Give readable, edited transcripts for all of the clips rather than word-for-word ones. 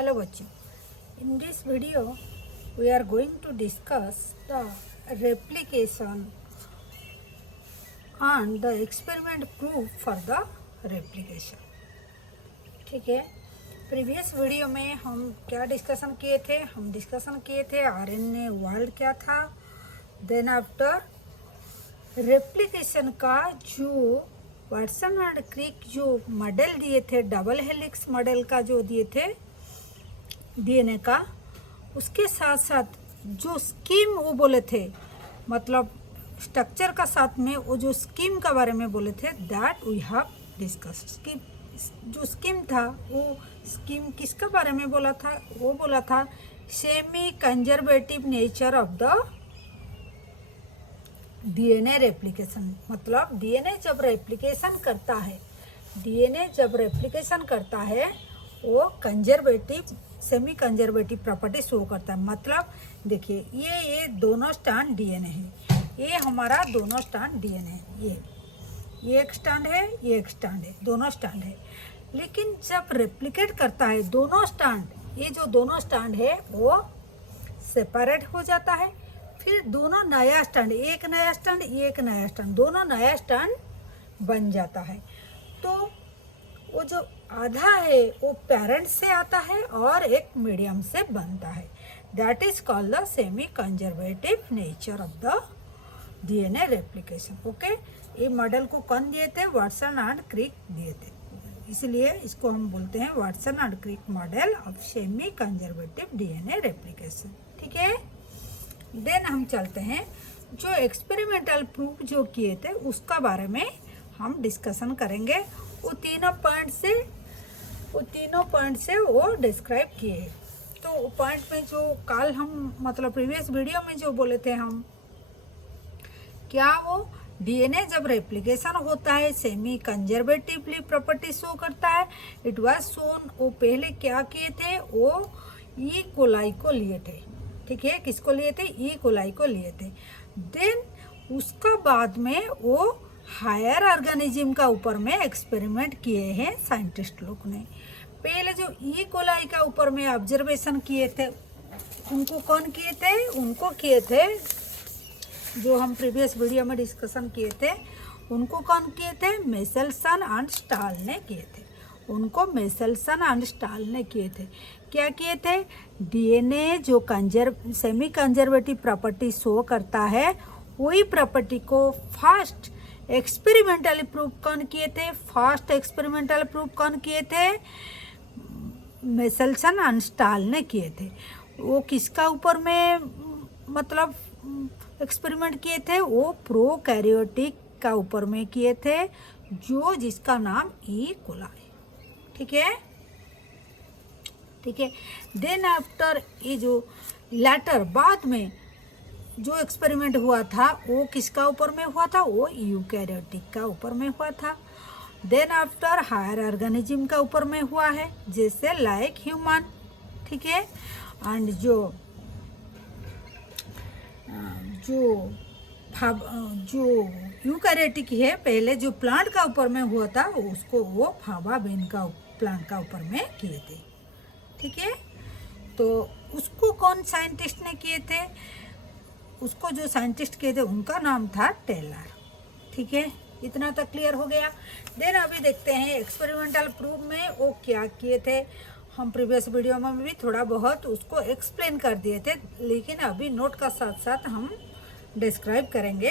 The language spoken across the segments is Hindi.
Hello bachcho. In this video we are going to discuss the replication and the experiment proof for the replication. ठीक है, प्रीवियस वीडियो में हम क्या डिस्कशन किए थे? हम डिस्कशन किए थे आरएनए वर्ल्ड क्या था, देन आफ्टर रेप्लिकेशन का जो वाटसन एंड क्रिक जो मॉडल दिए थे, डबल हेलिक्स मॉडल का जो दिए थे डीएनए का, उसके साथ साथ जो स्कीम वो बोले थे, मतलब स्ट्रक्चर का साथ में वो जो स्कीम का बारे में बोले थे, that we have discuss. Scheme जो स्कीम था वो स्कीम किसका बारे में बोला था? वो बोला था semi conservative nature of the DNA replication. मतलब डीएनए जब रेप्लिकेशन करता है वो conservative semi conservative property show करता है। मतलब देखिए ये दोनों स्टैंड डीएनए है, ये हमारा दोनों स्टैंड डीएनए है, ये एक स्टैंड है, ये एक स्टैंड है, दोनों स्टैंड है। लेकिन जब रेप्लिकेट करता है दोनों स्टैंड, ये जो दोनों स्टैंड है वो सेपरेट हो जाता है, फिर दोनों नया स्टैंड, एक नया स्टैंड, एक नया स्टैंड, दोनों नया स्टैंड बन जाता है। तो वो जो आधा है वो पेरेंट से आता है और एक मीडियम से बनता है। That is called the semi conservative nature of the DNA replication. Okay, ये मॉडल को कौन दिए थे? वाटसन एंड क्रिक दिए थे, इसलिए इसको हम बोलते हैं Watson and Crick model of semi conservative DNA replication. ठीक है, देन हम चलते हैं जो एक्सपेरिमेंटल प्रूफ जो किए थे उसका बारे में हम डिस्कशन करेंगे। वो तीनों पॉइंट से वो डिस्क्राइब किए। तो पॉइंट में जो कल हम मतलब प्रीवियस वीडियो में जो बोले थे हम, क्या वो डीएनए जब रेप्लिकेशन होता है सेमी कंजर्वेटिवली प्रॉपर्टी शो करता है। इट वाज शोन, वो पहले क्या किए थे? वो ई कोलाई को लिए थे। ठीक है, किसको लिए थे? ई कोलाई को लिए थे। देन उसका बाद में वो हायर ऑर्गेनिज्म का ऊपर में एक्सपेरिमेंट किए हैं साइंटिस्ट लोग ने। पहले जो ई कोलाई का ऊपर में ऑब्जर्वेशन किए थे उनको कौन किए थे? उनको किए थे जो हम प्रीवियस वीडियो में डिस्कशन किए थे, उनको कौन किए थे? मेसेल्सन एंड स्टाल ने किए थे। उनको मेसेल्सन एंड स्टाल ने किए थे। क्या किए थे? डीएनए जो सेमी कंजर्वेटिव प्रॉपर्टी शो करता है, वही प्रॉपर्टी को फर्स्ट एक्सपेरिमेंटली प्रूव कौन किए थे? फर्स्ट एक्सपेरिमेंटल प्रूफ कौन किए थे? मेसेल्सन एंड स्टाल ने किए थे। वो किसका ऊपर में मतलब एक्सपेरिमेंट किए थे? वो प्रोकैरियोटिक का ऊपर में किए थे, जो जिसका नाम ई कोलाई। ठीक है, ठीक है। देन आफ्टर ये जो लैटर बाद में जो एक्सपेरिमेंट हुआ था वो किसका ऊपर में हुआ था? वो यूकैरियोटिक का ऊपर में हुआ था। देन आफ्टर हायर ऑर्गेनिज्म का ऊपर में हुआ है, जैसे लाइक ह्यूमन। ठीक है, एंड जो यूकैरियोटिक है पहले जो प्लांट का ऊपर में हुआ था उसको वो फावा बेन का प्लांट का ऊपर में किए थे। ठीक है, तो उसको कौन साइंटिस्ट ने किए थे? उसको जो साइंटिस्ट किए थे उनका नाम था टेलर। ठीक है, इतना तक क्लियर हो गया। देन अभी देखते हैं एक्सपेरिमेंटल प्रूफ में वो क्या किए थे। हम प्रीवियस वीडियो में भी थोड़ा बहुत उसको एक्सप्लेन कर दिए थे, लेकिन अभी नोट का साथ साथ हम डिस्क्राइब करेंगे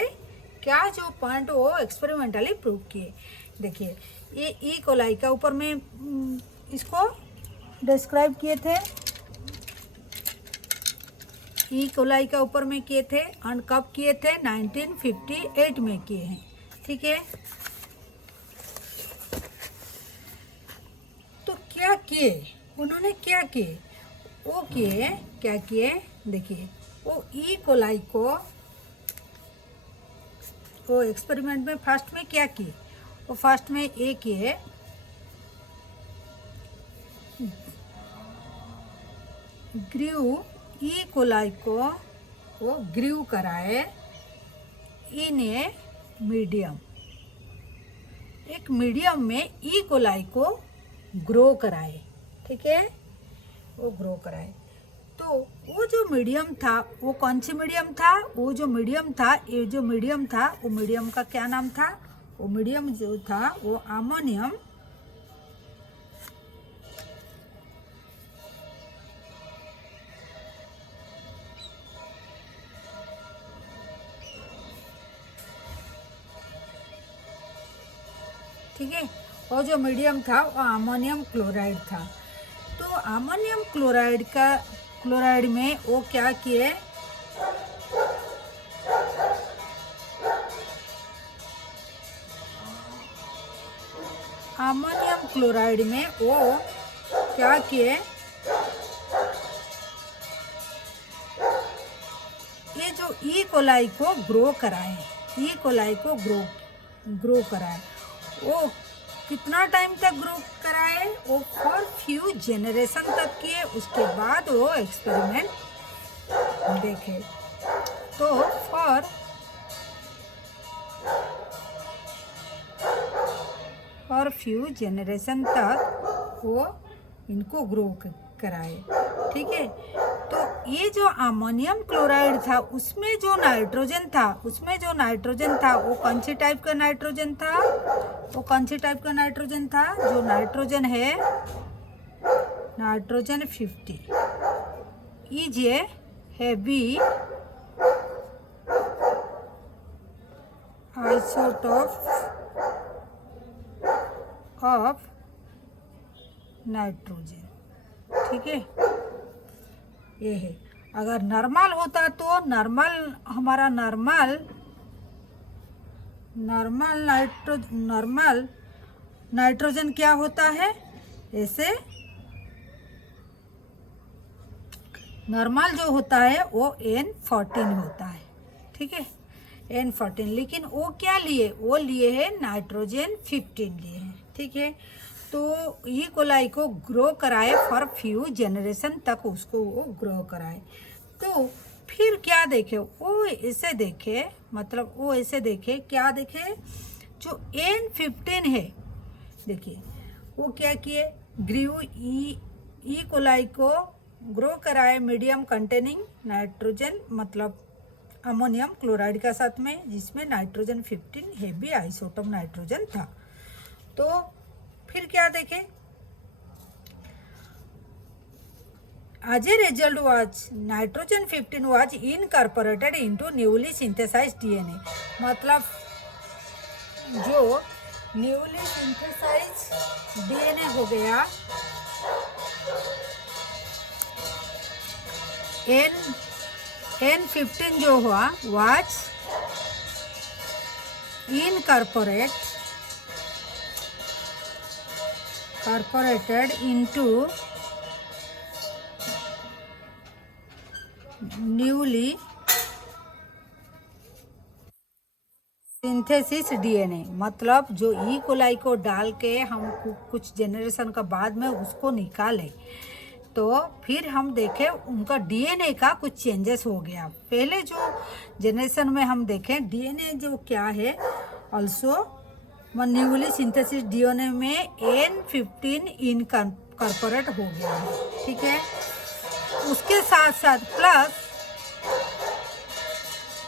क्या जो पॉइंट वो एक्सपेरिमेंटली प्रूव किए। देखिए ये ई कोलाई का ऊपर में इसको डिस्क्राइब किए थे, ई कोलाई का ऊपर में किए थे। एंड कब किए थे? 1958 में किए हैं। ठीक है, तो क्या किए उन्होंने? क्या किए? वो क्या किए? देखिए वो ई कोलाई को वो एक्सपेरिमेंट में फर्स्ट में क्या किए? वो फर्स्ट में ये किए, ग्रीव ई कोलाई को वो ग्रीव कराए इन ए मीडियम, एक मीडियम में ई कोलाई को ग्रो कराए। ठीक है, वो ग्रो कराए। तो वो जो मीडियम था वो कौन सी मीडियम था? वो जो मीडियम था, ये जो मीडियम था वो मीडियम का क्या नाम था? वो मीडियम जो था वो अमोनियम ठीक है। और जो मीडियम था वो अमोनियम क्लोराइड था। तो अमोनियम क्लोराइड में वो क्या किए? अमोनियम क्लोराइड में वो क्या किए? ये जो ई कोलाई को ग्रो कराए, ई कोलाई को ग्रो कराए। वो कितना टाइम तक ग्रो कराए? वो फॉर फ्यू जेनरेशन तक किए। उसके बाद वो एक्सपेरिमेंट देखे। तो फॉर फ्यू जेनरेशन तक वो इनको ग्रो कराए, ठीक है। तो ये जो अमोनियम क्लोराइड था उसमें जो नाइट्रोजन था वो कौन सी टाइप का नाइट्रोजन था? वो कौन सी टाइप का नाइट्रोजन था? जो नाइट्रोजन है nitrogen 50 is a heavy isotope of nitrogen, ठीक है। ये है। अगर नॉर्मल होता तो हमारा नॉर्मल नाइट्रोजन क्या होता है? ऐसे नॉर्मल जो होता है वो N14 होता है, ठीक है, N14। लेकिन वो क्या लिए? वो लिए है नाइट्रोजन 15 लिए हैं, ठीक है। तो ई कोलाई को ग्रो कराए फॉर फ्यू जेनरेशन तक, उसको वो ग्रो कराए। तो फिर क्या देखे? वो ऐसे देखे, मतलब वो ऐसे देखे, क्या देखे? जो N15 है, देखिए वो क्या किए? ग्रीव ई कोलाई को ग्रो कराए मीडियम कंटेनिंग नाइट्रोजन, मतलब अमोनियम क्लोराइड का साथ में, जिसमें नाइट्रोजन 15 हेवी आइसोटोप नाइट्रोजन था। तो फिर क्या देखे? As a result was nitrogen 15 was incorporated into newly synthesized DNA। मतलब जो न्यूली सिंथेसाइज डीएनए हो गया N15 जो हुआ was incorporated into newly synthesis DNA. मतलब जो ई कोलाई को डाल के हम कुछ जेनरेशन का बाद में उसको निकाले, तो फिर हम देखें उनका डीएनए का कुछ चेंजेस हो गया। पहले जो जेनरेशन में हम देखें डीएनए जो क्या है, ऑल्सो न्यूली सिंथेसिस डीएनए में N15 इनकॉर्पोरेट हो गया है, ठीक है। उसके साथ साथ plus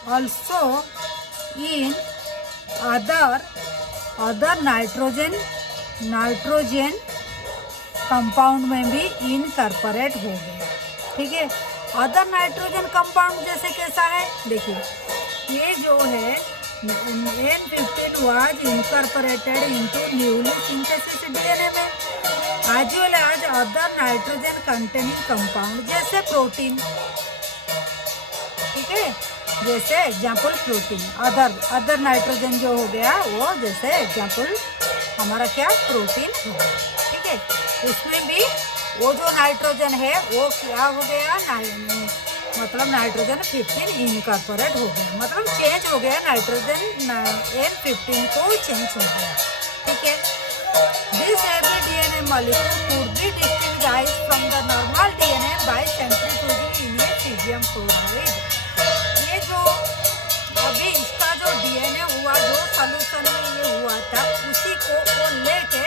also in other nitrogen compound में भी इनकॉर्पोरेट हो गया, ठीक है। अदर नाइट्रोजन कंपाउंड जैसे कैसा है? देखिए ये जो है N15 was incorporated into newly synthesized DNA में, as well as other nitrogen containing compound जैसे प्रोटीन, ठीक है, जैसे एग्जाम्पल प्रोटीन। अदर नाइट्रोजन जो हो गया वो जैसे एग्जाम्पल हमारा क्या प्रोटीन हो गया, ठीक है। उसमें भी वो जो नाइट्रोजन है वो क्या हो गया? मतलब नाइट्रोजन 15 इनकॉर्पोरेट हो गया, मतलब चेंज हो गया, नाइट्रोजन N15 को चेंज हो गया, ठीक है। This every DNA molecule could be distinguished from the normal DNA by centrifuging in A caesium chloride. ये जो अभी इसका जो डीएनए हुआ, जो सॉल्यूशन में ये हुआ था, उसी को वो लेके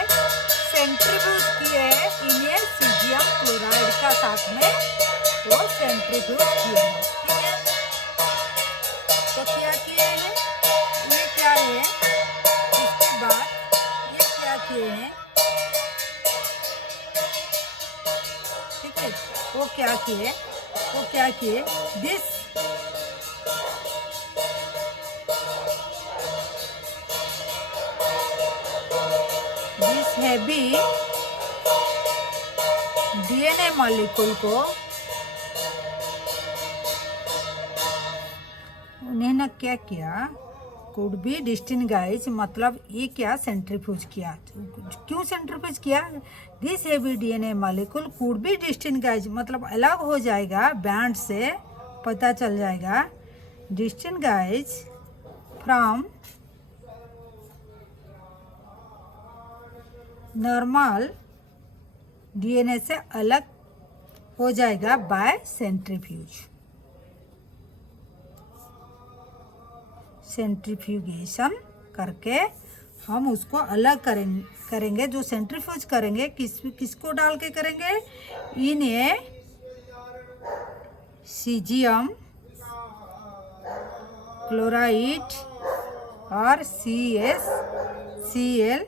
सेंट्रीफ्यूज किए इन ए सीजियम क्लोराइड का साथ साथ में वो सेंट्रीफ्यूज किए हैं, ठीक है। तो क्या किए हैं, ये क्या है, इसके बाद ये क्या किए हैं, ठीक है। वो क्या किए दिस हैवी डीएनए मॉलिक्यूल को उन्हें ना क्या किया, कुड बी डिस्टिंगाइज, मतलब ये क्या सेंट्रीफ्यूज किया। क्यों सेंट्रीफ्यूज किया, this heavy DNA molecule could be distinguish, मतलब अलग हो जाएगा बैंड से, पता चल जाएगा डिस्टिंगाइज फ्रॉम नॉर्मल डीएनए से अलग हो जाएगा बाय सेंट्रीफ्यूज, सेंट्रीफ्यूगेशन करके हम उसको अलग करेंगे। जो सेंट्रीफ्यूज करेंगे किसको डाल के करेंगे, इन ए सीजियम क्लोराइड और CaCl,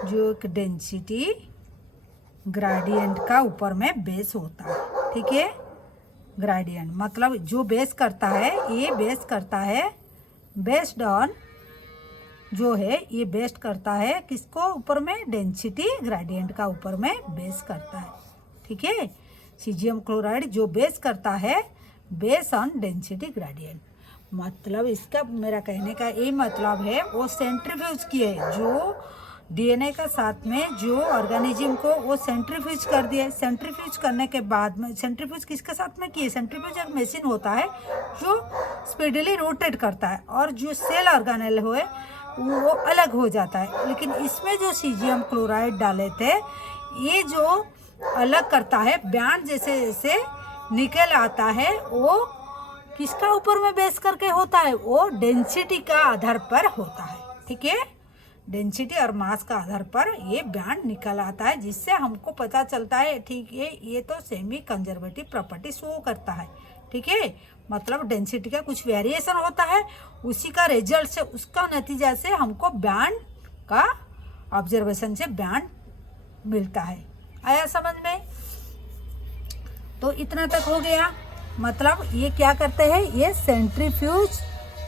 जो एक डेंसिटी ग्रेडियंट का ऊपर में बेस होता है, ठीक है। ग्रेडियंट मतलब जो बेस करता है, ये बेस करता है बेस्ड ऑन, जो है ये बेस्ड करता है किसको ऊपर में, डेंसिटी ग्रेडियंट का ऊपर में बेस करता है, ठीक है। सीजियम क्लोराइड जो बेस करता है बेस ऑन डेंसिटी ग्रेडियंट, मतलब इसका मेरा कहने का ये मतलब है वो सेंट्रीफ्यूज किए, जो डीएनए का साथ में जो ऑर्गेनिज्म को वो सेंट्रीफ्यूज कर दिए। सेंट्रीफ्यूज करने के बाद में, सेंट्रीफ्यूज किसके साथ में किए, सेंट्रीफ्यूज एक मशीन होता है जो स्पीडली रोटेट करता है और जो सेल ऑर्गेनेल हुए वो अलग हो जाता है। लेकिन इसमें जो सीजियम क्लोराइड डाले थे, ये जो अलग करता है बैंड जैसे जैसे निकल आता है, वो किसका ऊपर में बेस करके होता है, वो डेंसिटी का आधार पर होता है, ठीक है। डेंसिटी और मास का आधार पर ये बैंड निकल आता है, जिससे हमको पता चलता है, ठीक है, ये तो सेमी कंजर्वेटिव प्रॉपर्टी शो करता है, ठीक है। मतलब डेंसिटी का कुछ वेरिएशन होता है, उसी का रिजल्ट से, उसका नतीजा से हमको बैंड का ऑब्जर्वेशन से बैंड मिलता है। आया समझ में? तो इतना तक हो गया। मतलब ये क्या करते हैं, ये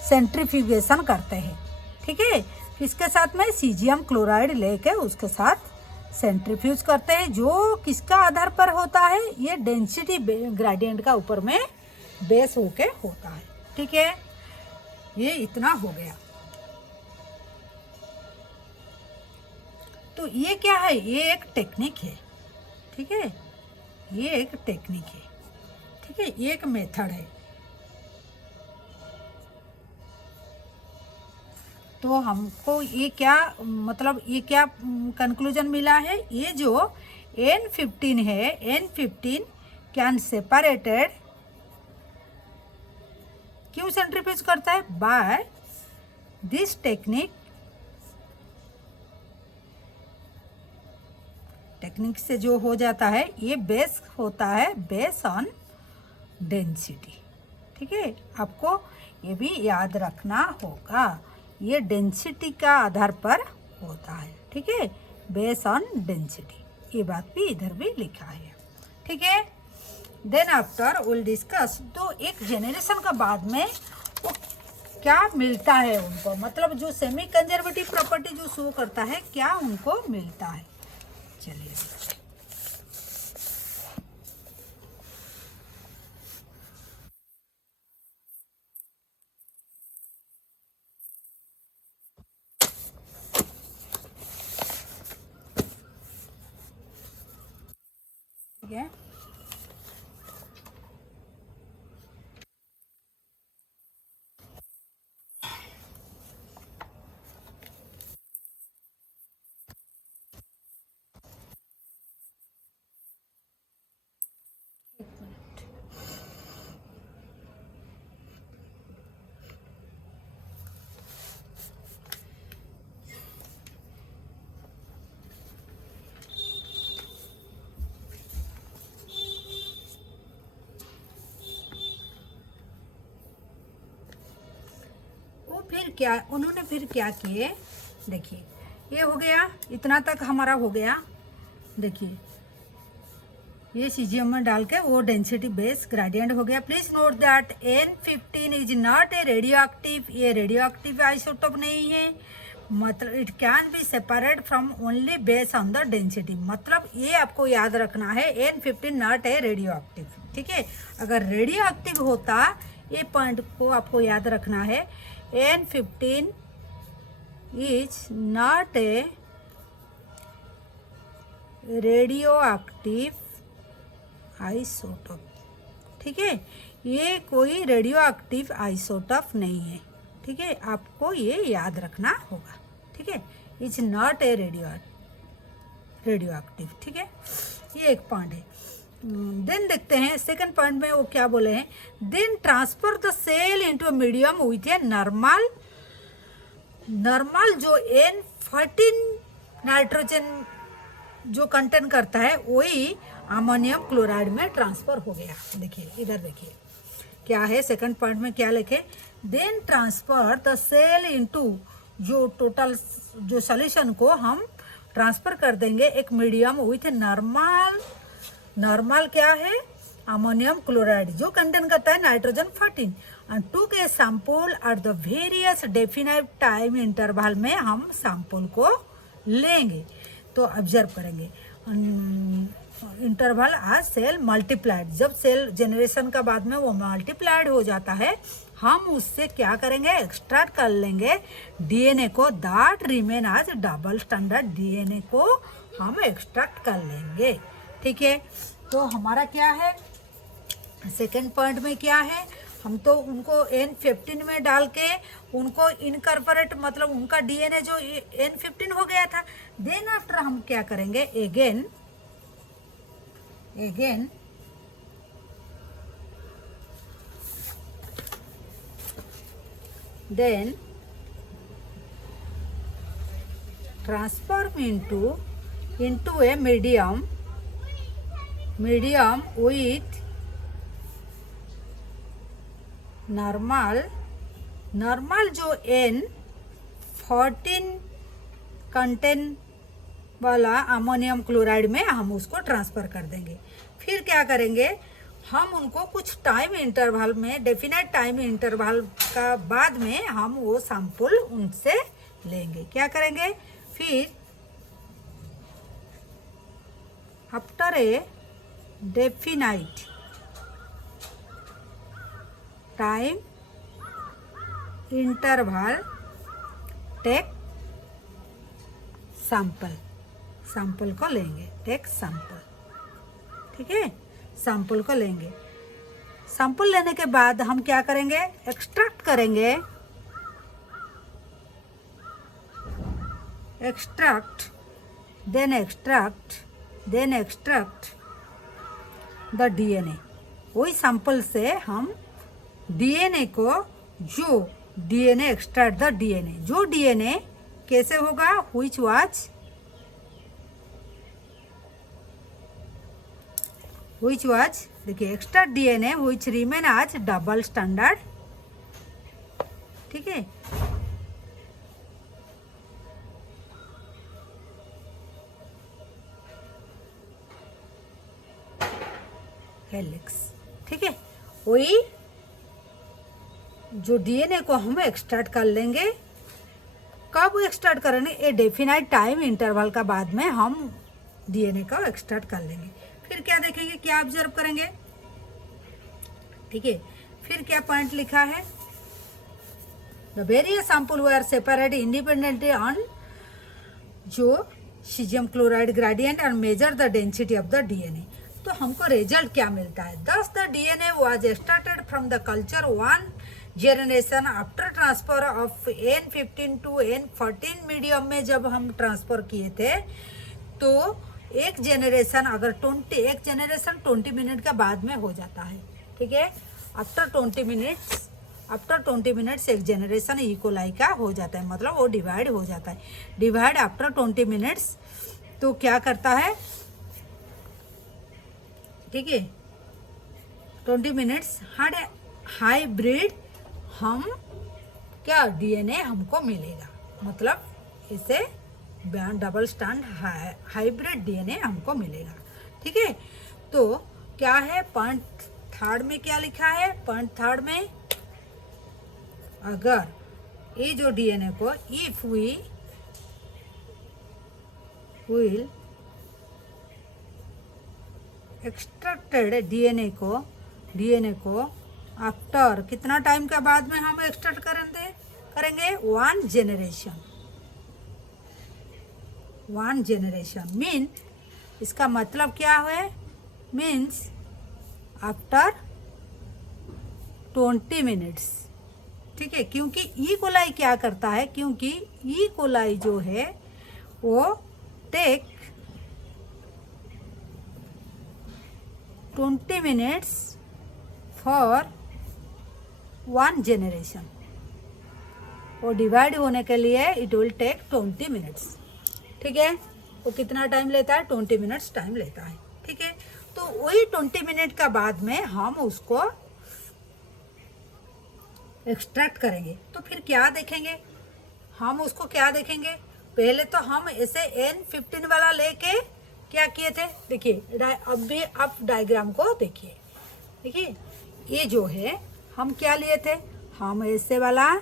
सेंट्रीफ्यूगेशन करते हैं, ठीक है। किसके साथ में, सीजियम क्लोराइड लेके उसके साथ सेंट्रीफ्यूज करते हैं, जो किसका आधार पर होता है, ये डेंसिटी ग्रेडियंट का ऊपर में बेस होके होता है, ठीक है। ये इतना हो गया। तो ये क्या है, ये एक टेक्निक है, ठीक है। ये एक टेक्निक है, ठीक है, ये एक मेथड है। तो हमको ये क्या मतलब, ये क्या कंक्लूजन मिला है, ये जो N15 है, N15 कैन सेपरेटेड, क्यों सेंट्रीफ्यूज करता है, बाय दिस टेक्निक से जो हो जाता है, ये बेस होता है बेस ऑन डेंसिटी, ठीक है। आपको ये भी याद रखना होगा, ये डेंसिटी का आधार पर होता है, ठीक है, बेस ऑन डेंसिटी, ये बात भी इधर भी लिखा है, ठीक है। देन आफ्टर विल डिस्कस, तो एक जेनरेशन का बाद में वो क्या मिलता है उनको, मतलब जो सेमी कंजर्वेटिव प्रॉपर्टी जो शो करता है, क्या उनको मिलता है। चलिए ठीक है। फिर क्या किए, देखिए ये हो गया, इतना तक हमारा हो गया। देखिए ये सीजीएम में डाल के वो डेंसिटी बेस ग्रेडियंट हो गया। Please note that N15 is not a radio active, ये रेडियो एक्टिव आइसोटोप नहीं है, मतलब it can be separate from only base on the density. मतलब ये आपको याद रखना है, N15 not a radio active, ठीक है। अगर रेडियो एक्टिव होता, ये पॉइंट को आपको याद रखना है, N15 is not a radio active isotope, ठीक है। ये कोई रेडियो एक्टिव आइसोटोप नहीं है, ठीक है, आपको ये याद रखना होगा, ठीक है। It's not a radio active, ठीक है। ये एक पॉइंट है। देन देखते हैं सेकंड पॉइंट में वो क्या बोले हैं, then transfer the cell into medium with a normal जो N14 नाइट्रोजन जो कंटेन करता है वही अमोनियम क्लोराइड में ट्रांसफर हो गया। देखिए इधर देखिए क्या है, सेकंड पॉइंट में क्या लिखे, then transfer the cell into, जो टोटल जो सॉल्यूशन को हम ट्रांसफर कर देंगे एक मीडियम विथ नॉर्मल क्या है, अमोनियम क्लोराइड जो कंटेन करता है नाइट्रोजन 14, एंड टूक a sample at the various definite time interval में हम सैंपल को लेंगे, तो ऑब्जर्व करेंगे इंटरवल आज सेल मल्टीप्लाइड, जब सेल जनरेशन का बाद में वो मल्टीप्लाइड हो जाता है, हम उससे क्या करेंगे, एक्सट्रैक्ट कर लेंगे डीएनए को, दैट रिमेन आज डबल स्टैंडर्ड डीएनए को हम एक्सट्रैक्ट कर लेंगे, ठीक है। तो हमारा क्या है, सेकंड पॉइंट में क्या है, हम तो उनको N15 में डाल के उनको इनकॉर्पोरेट, मतलब उनका डीएनए जो N15 हो गया था, देन आफ्टर हम क्या करेंगे, again then transform into a medium with normal जो N14 कंटेन वाला अमोनियम क्लोराइड में हम उसको ट्रांसफ़र कर देंगे। फिर क्या करेंगे, हम उनको कुछ टाइम इंटरवल में, डेफिनेट टाइम इंटरवल का बाद में हम वो सैंपल उनसे लेंगे। क्या करेंगे, फिर after a definite time interval take sample को लेंगे, टेक सैंपल, ठीक है, सैंपल को लेंगे। सैंपल लेने के बाद हम क्या करेंगे, एक्सट्रैक्ट करेंगे, देन एक्सट्रैक्ट द डीएनए। वही सैंपल से हम डीएनए को, जो डीएनए एक्सट्रैक्ट द डीएनए, जो डीएनए कैसे होगा, व्हिच वाज देखिए एक्सट्रैक्ट डीएनए व्हिच रिमेन आज डबल स्टैंडर्ड, ठीक है। हेलिक्स, ठीक है, वही जो डीएनए को हम एक्सट्रैक्ट कर लेंगे। कब एक्सट्रैक्ट करेंगे, ए डेफिनाइट टाइम इंटरवल का बाद में हम डीएनए का एक्सट्रैक्ट कर लेंगे। फिर क्या देखेंगे, क्या ऑब्जर्व करेंगे, ठीक है। फिर क्या पॉइंट लिखा है, the various sample were separate independently on जो सीजियम क्लोराइड ग्रेडियंट और measure the density of the DNA. तो हमको रिजल्ट क्या मिलता है, thus the DNA was extracted from the culture 1 generation after transfer of N15 to N14 medium में जब हम ट्रांसफर किए थे, तो एक जनरेशन 20 मिनट का बाद में हो जाता है, ठीक है। आफ्टर 20 मिनट्स एक जनरेशन इकोलाई का हो जाता है, मतलब वो डिवाइड हो जाता है। डिवाइड आफ्टर 20 मिनट्स, तो क्या करता है, ठीक है, 20 मिनट्स हाइब्रिड हम क्या डीएनए हमको मिलेगा, मतलब इसे डबल स्टैंड हाइब्रिड डीएनए हमको मिलेगा। ठीक है, तो क्या है पॉइंट थर्ड में क्या लिखा है, पॉइंट थर्ड में अगर ये जो डीएनए को if we will extracted DNA को आफ्टर कितना टाइम के बाद में हम एक्सट्रैक्ट करेंगे 1 जनरेशन मीन इसका मतलब क्या है, मीन्स आफ्टर 20 मिनट्स। ठीक है, क्योंकि ई कोलाई क्या करता है, क्योंकि ई कोलाई जो है वो टेक 20 मिनट्स फॉर 1 जनरेशन। वो डिवाइड होने के लिए इट विल टेक 20 मिनट्स। ठीक है, वो कितना टाइम लेता है, 20 मिनट्स टाइम लेता है। ठीक है, तो वही 20 मिनट का बाद में हम उसको एक्सट्रैक्ट करेंगे। तो फिर क्या देखेंगे, हम उसको क्या देखेंगे, पहले तो हम ऐसे N15 वाला लेके क्या किए थे, देखिए अब भी आप डायग्राम को देखिए। देखिए ये जो है हम क्या लिए थे, हम ऐसे वाला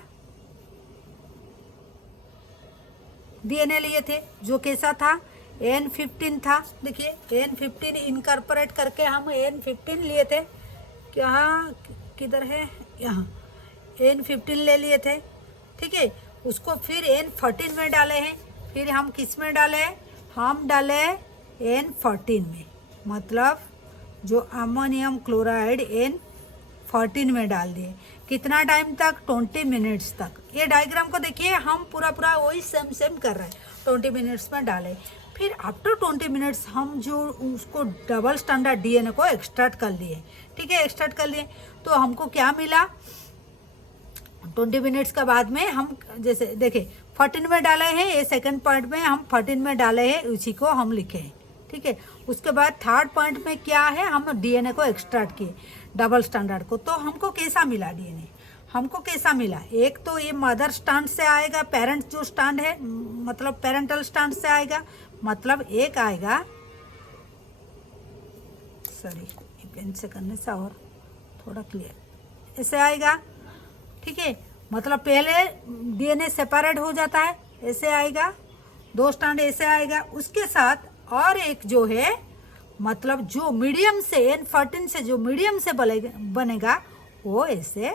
डीएनए लिए थे जो कैसा था, N15 था। देखिए N15 इनकॉर्पोरेट करके हम N15 लिए थे, क्या किधर है, यहाँ N15 ले लिए थे। ठीक है, उसको फिर N14 में डाले हैं, फिर हम किस में डाले, हम डाले N14 में, मतलब जो अमोनियम क्लोराइड N14 में डाल दिए। कितना टाइम तक, 20 मिनट्स तक। ये डायग्राम को देखिए, हम पूरा वही सेम कर रहे हैं, 20 मिनट्स में डाले। फिर आफ्टर 20 मिनट्स हम जो उसको डबल स्टैंडर्ड डीएनए को एक्सट्रैक्ट कर लिए। ठीक है, एक्सट्रैक्ट कर लिए तो हमको क्या मिला, 20 मिनट्स के बाद में हम जैसे देखिए 14 में डाले हैं, ये सेकंड पॉइंट में हम 14 में डाले हैं, उसी को हम लिखे हैं। ठीक है, उसके बाद थर्ड पॉइंट में क्या है, हम डीएनए को एक्सट्रैक्ट किए डबल स्टैंडर्ड को। तो हमको कैसा मिला डीएनए, हमको कैसा मिला, एक तो ये मदर स्टैंड से आएगा, पेरेंट जो स्टैंड है मतलब पेरेंटल स्टैंड से आएगा, मतलब एक आएगा, सॉरी पेन से करने से और थोड़ा क्लियर ऐसे आएगा। ठीक है, मतलब पहले डीएनए सेपरेट हो जाता है, ऐसे आएगा, 2 स्टैंड ऐसे आएगा। उसके साथ और एक जो है, मतलब जो मीडियम से N14 से जो मीडियम से बनेगा वो ऐसे।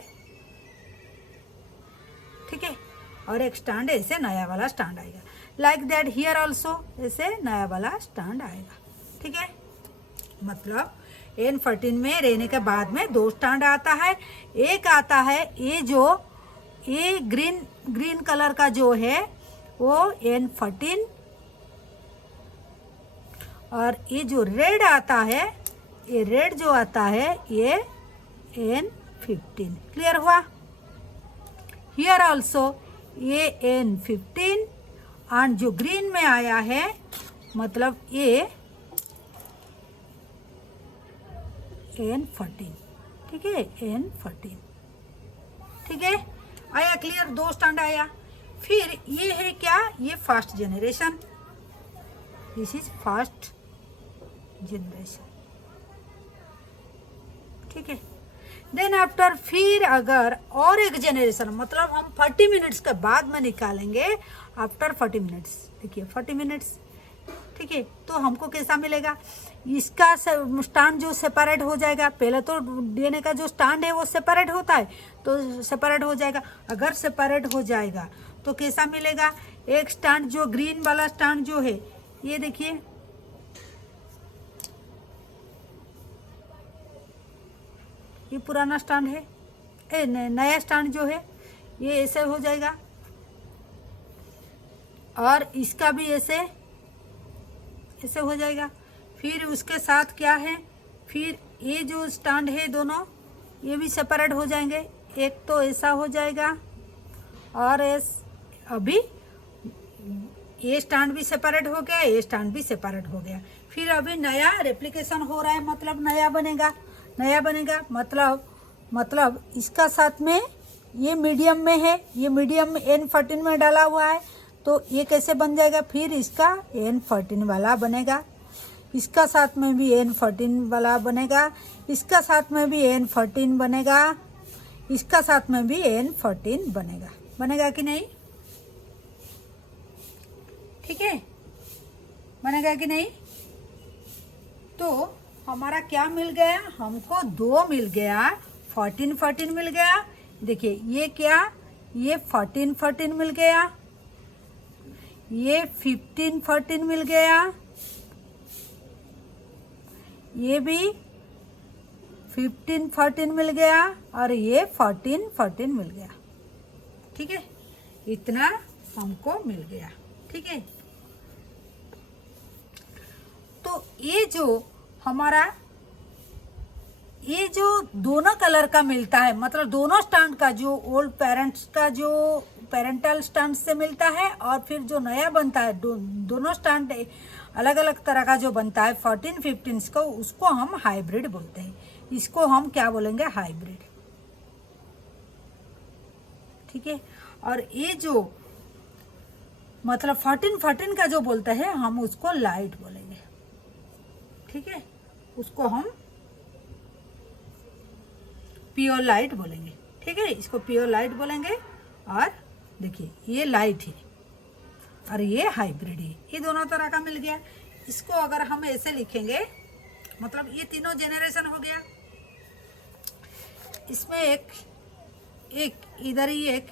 ठीक है, और एक स्टैंड ऐसे नया वाला स्टैंड आएगा, लाइक दैट हियर ऑल्सो ऐसे नया वाला स्टैंड आएगा। ठीक है, मतलब N14 में रहने के बाद में 2 स्टैंड आता है, एक आता है ये ग्रीन कलर का जो है वो N14, और ये जो रेड आता है, ये रेड जो आता है ये N15। क्लियर हुआ, हियर ऑल्सो ये N15 और जो ग्रीन में आया है मतलब ये N14। ठीक है, N14। ठीक है, आया क्लियर, 2 स्टैंड आया। फिर ये है क्या, ये first generation, this is first generation. ठीक है, देन आफ्टर फिर अगर और एक जनरेशन, मतलब हम 40 मिनट्स के बाद में निकालेंगे, आफ्टर 40 मिनट्स, देखिए 40 मिनट्स। ठीक है, तो हमको कैसा मिलेगा, इसका स्टैंड जो सेपरेट हो जाएगा, पहले तो डीएनए का जो स्टैंड है वो सेपरेट होता है, तो सेपरेट हो जाएगा। अगर सेपरेट हो जाएगा तो कैसा मिलेगा, एक स्टैंड जो ग्रीन वाला स्टैंड जो है, ये देखिए ये पुराना स्टैंड है, नया स्टैंड जो है ये ऐसे हो जाएगा, और इसका भी ऐसे हो जाएगा। फिर उसके साथ क्या है, फिर ये जो स्टैंड है दोनों ये भी सेपरेट हो जाएंगे, एक तो ऐसा हो जाएगा, और अभी ये स्टैंड भी सेपरेट हो गया, ये स्टैंड भी सेपरेट हो गया। फिर अभी नया रेप्लिकेशन हो रहा है, मतलब नया बनेगा, मतलब इसका साथ में ये मीडियम में है, ये मीडियम N14 में डाला हुआ है, तो ये कैसे बन जाएगा, फिर इसका N14 वाला बनेगा, इसका साथ में भी N14 वाला बनेगा, इसका साथ में भी N14 बनेगा, इसका साथ में भी N14 बनेगा। बनेगा कि नहीं? ठीक है, बनेगा कि नहीं? तो हमारा क्या मिल गया, हमको 2 मिल गया, 14 मिल गया। देखिए ये क्या, ये 14 मिल गया, ये 15 मिल गया, ये भी 15 मिल गया, और ये 14 मिल गया। ठीक है, इतना हमको मिल गया। ठीक है, तो ये जो हमारा ये जो दोनों कलर का मिलता है, मतलब दोनों स्टैंड का, जो ओल्ड पेरेंट्स का जो पेरेंटल स्टैंड से मिलता है, और फिर जो नया बनता है, दोनों स्टैंड अलग अलग तरह का जो बनता है 14-15 को, उसको हम हाइब्रिड बोलते हैं। इसको हम क्या बोलेंगे, हाइब्रिड। ठीक है, और ये जो मतलब 14 का जो बोलते हैं, हम उसको लाइट बोलेंगे। ठीक है, उसको हम प्योर लाइट बोलेंगे। ठीक है, इसको प्योर लाइट बोलेंगे। और देखिए ये लाइट है और ये हाइब्रिड है, ये दोनों तरह का मिल गया। इसको अगर हम ऐसे लिखेंगे, मतलब ये तीनों जेनरेशन हो गया। इसमें एक इधर ही एक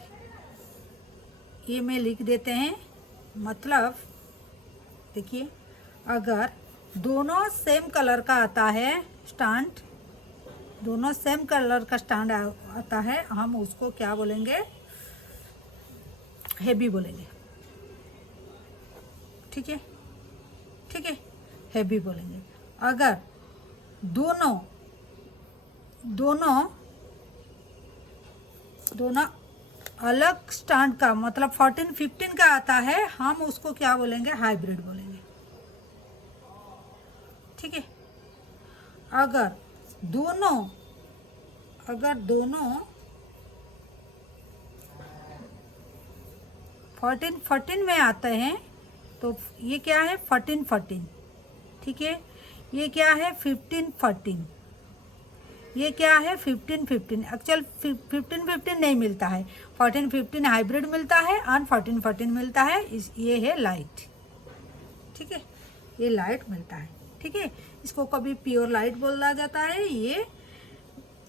ये में लिख देते हैं। मतलब देखिए, अगर दोनों सेम कलर का आता है स्टैंड, दोनों सेम कलर का स्टैंड आता है, हम उसको क्या बोलेंगे, हेवी बोलेंगे। ठीक है, ठीक है, हेवी बोलेंगे। अगर दोनों अलग स्टैंड का, मतलब 14-15 का आता है, हम उसको क्या बोलेंगे, हाइब्रिड बोलेंगे। ठीक है, अगर दोनों 14 में आते हैं, तो ये क्या है, 14। ठीक है, ये क्या है, 15। ये क्या है, 15। एक्चुअल 15 नहीं मिलता है, 14-15 हाइब्रिड मिलता है, और 14 मिलता है। ये है लाइट। ठीक है, ये लाइट मिलता है। ठीक है, इसको कभी प्योर लाइट बोला जाता है, ये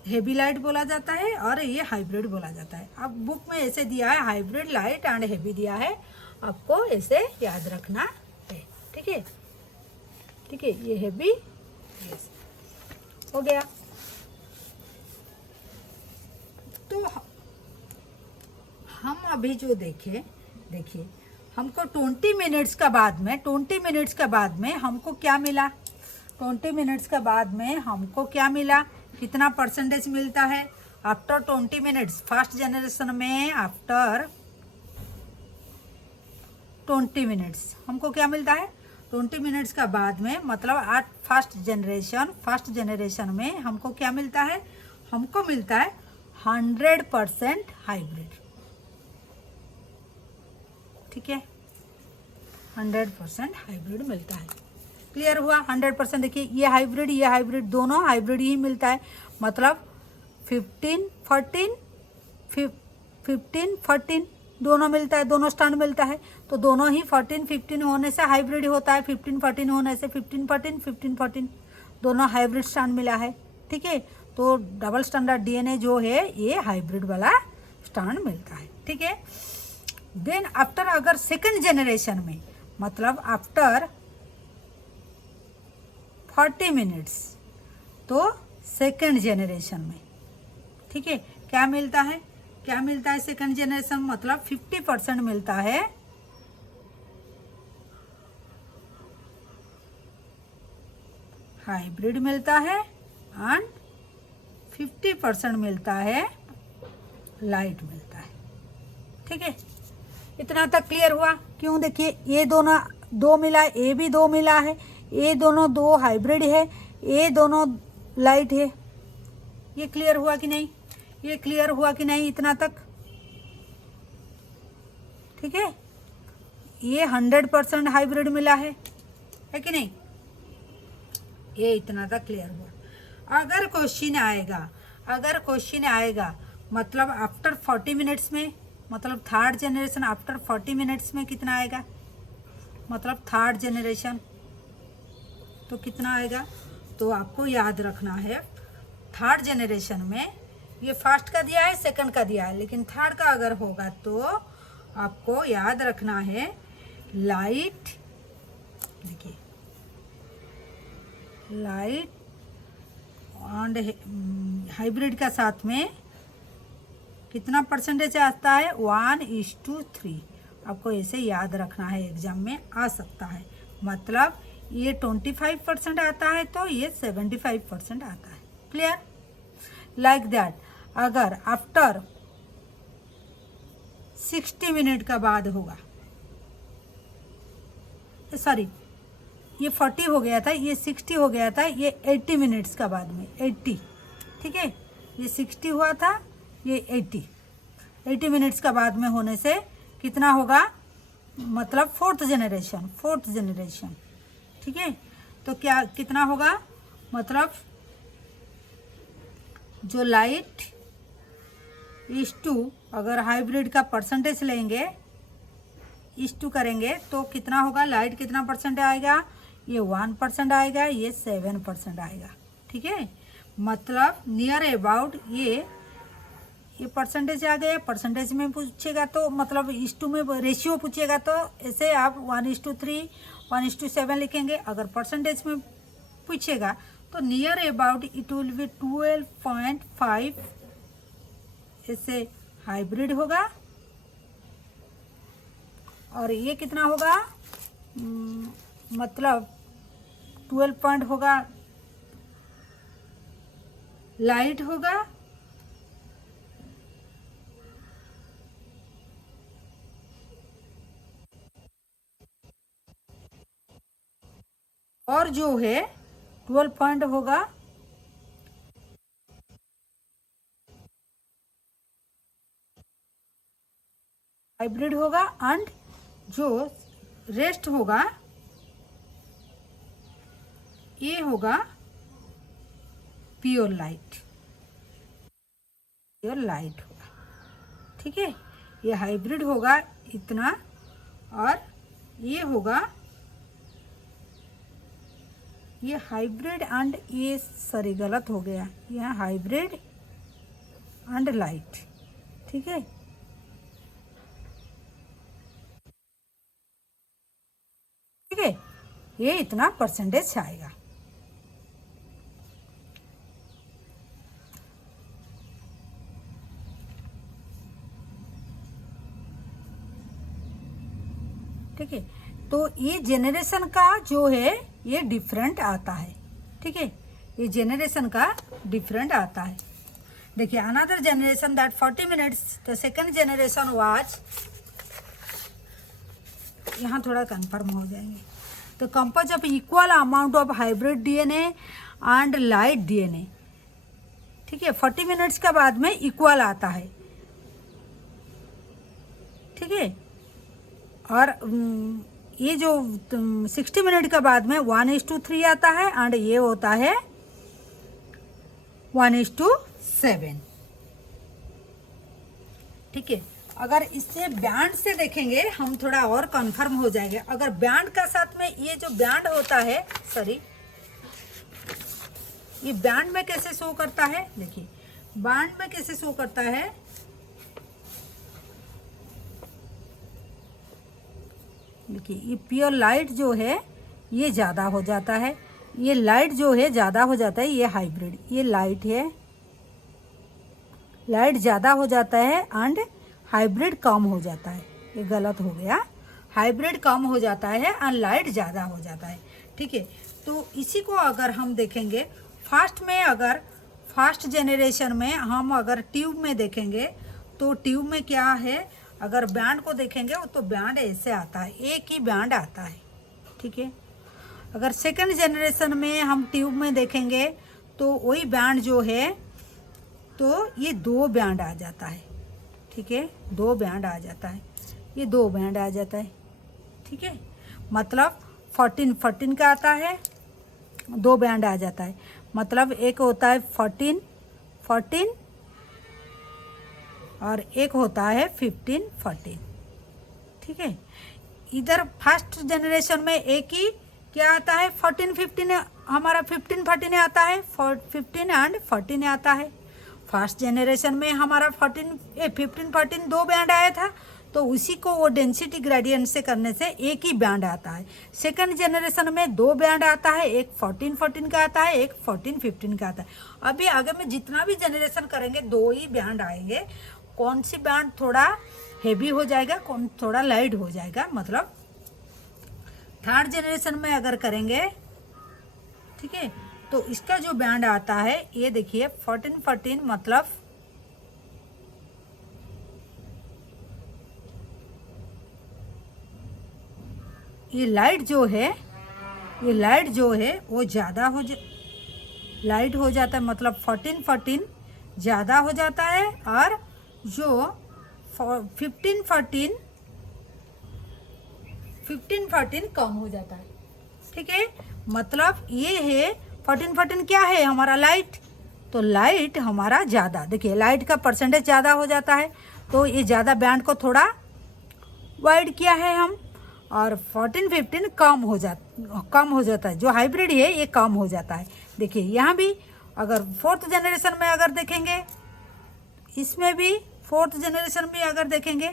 हेवी लाइट बोला जाता है, और ये हाइब्रिड बोला जाता है। अब बुक में ऐसे दिया है, हाइब्रिड, लाइट एंड हेवी दिया है, आपको ऐसे याद रखना है। ठीक है, ठीक है, ये हेवी, यस, हो गया। तो हम अभी जो देखिए हमको 20 मिनट्स का बाद में हमको क्या मिला, 20 मिनट्स के बाद में हमको क्या मिला, कितना परसेंटेज मिलता है आफ्टर 20 मिनट्स। फर्स्ट जनरेशन में आफ्टर 20 मिनट्स हमको क्या मिलता है, 20 मिनट्स का बाद में, मतलब फर्स्ट जनरेशन में हमको क्या मिलता है, हमको मिलता है 100% हाइब्रिड। ठीक है, 100% हाइब्रिड मिलता है। क्लियर हुआ? 100%। देखिए ये हाइब्रिड दोनों हाइब्रिड ही मिलता है, मतलब 15-14 दोनों मिलता है, दोनों स्टैंड मिलता है, तो दोनों ही 14-15 होने से हाइब्रिड होता है, 15-14 होने से 15-14 दोनों हाइब्रिड स्टैंड मिला है। ठीक है, तो डबल स्टैंडर्ड DNA जो है, ये हाइब्रिड वाला स्टैंड मिलता है। ठीक है, देन आफ्टर अगर सेकंड जनरेशन में, मतलब आफ्टर 40 मिनट्स, तो सेकंड जनरेशन में, ठीक है, क्या मिलता है सेकंड जनरेशन, मतलब 50% मिलता है हाइब्रिड मिलता है, एंड 50% मिलता है लाइट मिलता है। ठीक है, इतना तक क्लियर हुआ? क्यों? देखिए ये दोनों 2 मिला, ये भी 2 मिला है, ये दोनों 2 हाइब्रिड है, ये दोनों लाइट है। ये क्लियर हुआ कि नहीं? इतना तक ठीक है, ये 100% हाइब्रिड मिला है कि नहीं। ये इतना तक क्लियर हुआ। अगर क्वेश्चन आएगा मतलब आफ्टर 40 मिनट्स में, मतलब थर्ड जनरेशन आफ्टर 40 मिनट्स में कितना आएगा, मतलब थर्ड जनरेशन तो कितना आएगा। तो आपको याद रखना है थर्ड जनरेशन में, ये फर्स्ट का दिया है, सेकंड का दिया है, लेकिन थर्ड का अगर होगा तो आपको याद रखना है लाइट, देखिए लाइट एंड हाइब्रिड का साथ में कितना परसेंटेज आता है, 1:3। आपको ऐसे याद रखना है, एग्जाम में आ सकता है। मतलब ये 25% आता है तो ये 75% आता है। Clear, like that. अगर आफ्टर 60 मिनट का बाद होगा, सॉरी ये 40 हो गया था, ये 60 हो गया था, ये 80 मिनट्स का बाद में 80, ठीक है, ये 60 हुआ था, ये 80 मिनट्स का बाद में होने से कितना होगा, मतलब फोर्थ जनरेशन, ठीक है। तो क्या कितना होगा, मतलब जो लाइट इस टू, अगर हाइब्रिड का परसेंटेज लेंगे इस टू करेंगे तो कितना होगा, लाइट कितना परसेंट आएगा, ये 1% आएगा, ये 7% आएगा, ठीक है। मतलब नियर अबाउट ये परसेंटेज आ गया। परसेंटेज में पूछेगा तो मतलब इस टू में रेशियो पूछेगा तो ऐसे आप 1:3 1:7 लिखेंगे। अगर परसेंटेज में पूछेगा तो near about it will be 12.5 ऐसे हाइब्रिड होगा, और ये कितना होगा, मतलब 12 पॉइंट होगा लाइट होगा, और जो है 12 पॉइंट होगा हाइब्रिड होगा, एंड जो रेस्ट होगा ये होगा प्योर लाइट होगा, ठीक है। ये हाइब्रिड होगा इतना, और ये होगा, ये हाइब्रिड एंड ये सॉरी गलत हो गया, यहाँ हाइब्रिड एंड लाइट, ठीक है। ठीक है, ये इतना परसेंटेज आएगा। ठीक है, तो ये जेनरेशन का जो है ये डिफरेंट आता है, ठीक है, ये जेनरेशन का डिफरेंट आता है। देखिए another generation that 40 minutes the second generation was, यहाँ थोड़ा कंफर्म हो जाएंगे, तो compose of equal amount of hybrid DNA and light DNA, ठीक है। 40 मिनट्स के बाद में इक्वल आता है, ठीक है, और ये जो 60 मिनट के बाद में 1:3 आता है, एंड ये होता है 1:7, ठीक है। अगर इससे बैंड से देखेंगे हम थोड़ा और कंफर्म हो जाएंगे। अगर बैंड का साथ में ये जो बैंड होता है, सॉरी ये बैंड में कैसे शो करता है, देखिए बैंड में कैसे शो करता है, देखिए ये प्योर लाइट जो है ये ज़्यादा हो जाता है, ये लाइट जो है ज़्यादा हो जाता है, ये हाइब्रिड, ये लाइट है, लाइट ज़्यादा हो जाता है एंड हाइब्रिड कम हो जाता है, ये गलत हो गया, हाइब्रिड कम हो जाता है एंड लाइट ज़्यादा हो जाता है, ठीक है। तो इसी को अगर हम देखेंगे फास्ट में, अगर फास्ट जेनरेशन में हम अगर ट्यूब में देखेंगे तो ट्यूब में क्या है, अगर बैंड को देखेंगे तो बैंड ऐसे आता है, एक ही बैंड आता है, ठीक है। अगर सेकंड जनरेशन में हम ट्यूब में देखेंगे तो वही बैंड जो है तो ये 2 बैंड आ जाता है, ठीक है, 2 बैंड आ जाता है। ये 2 बैंड आ जाता है, ठीक है। मतलब 14 का आता है, 2 बैंड आ जाता है। मतलब एक होता है 14 और एक होता है 15 ठीक है। इधर फर्स्ट जनरेशन में एक ही क्या आता है 14 15 हमारा 15 आता है, 15 एंड 14 आता है। फर्स्ट जनरेशन में हमारा 15 2 बैंड आया था, तो उसी को वो डेंसिटी ग्रेडियंट से करने से एक ही बैंड आता है। सेकंड जनरेशन में 2 बैंड आता है, एक 14 का आता है, एक 15 का आता है। अभी आगे में जितना भी जनरेशन करेंगे 2 ही बैंड आएंगे। कौन सी बैंड थोड़ा हेवी हो जाएगा, कौन थोड़ा लाइट हो जाएगा। मतलब थर्ड जनरेशन में अगर करेंगे, ठीक है, तो इसका जो बैंड आता है ये देखिए 14 मतलब ये लाइट जो है वो ज़्यादा लाइट हो जाता है। मतलब 14 ज़्यादा हो जाता है और जो 15 कम हो जाता है, ठीक है। मतलब ये है 14 क्या है हमारा लाइट, तो लाइट हमारा ज़्यादा, देखिए लाइट का परसेंटेज ज़्यादा हो जाता है, तो ये ज़्यादा बैंड को थोड़ा वाइड किया है हम। और 14 15 कम हो जाता है, जो हाइब्रिड है ये कम हो जाता है। देखिए यहाँ भी अगर फोर्थ जनरेशन में अगर देखेंगे, इसमें भी फोर्थ जनरेशन में अगर देखेंगे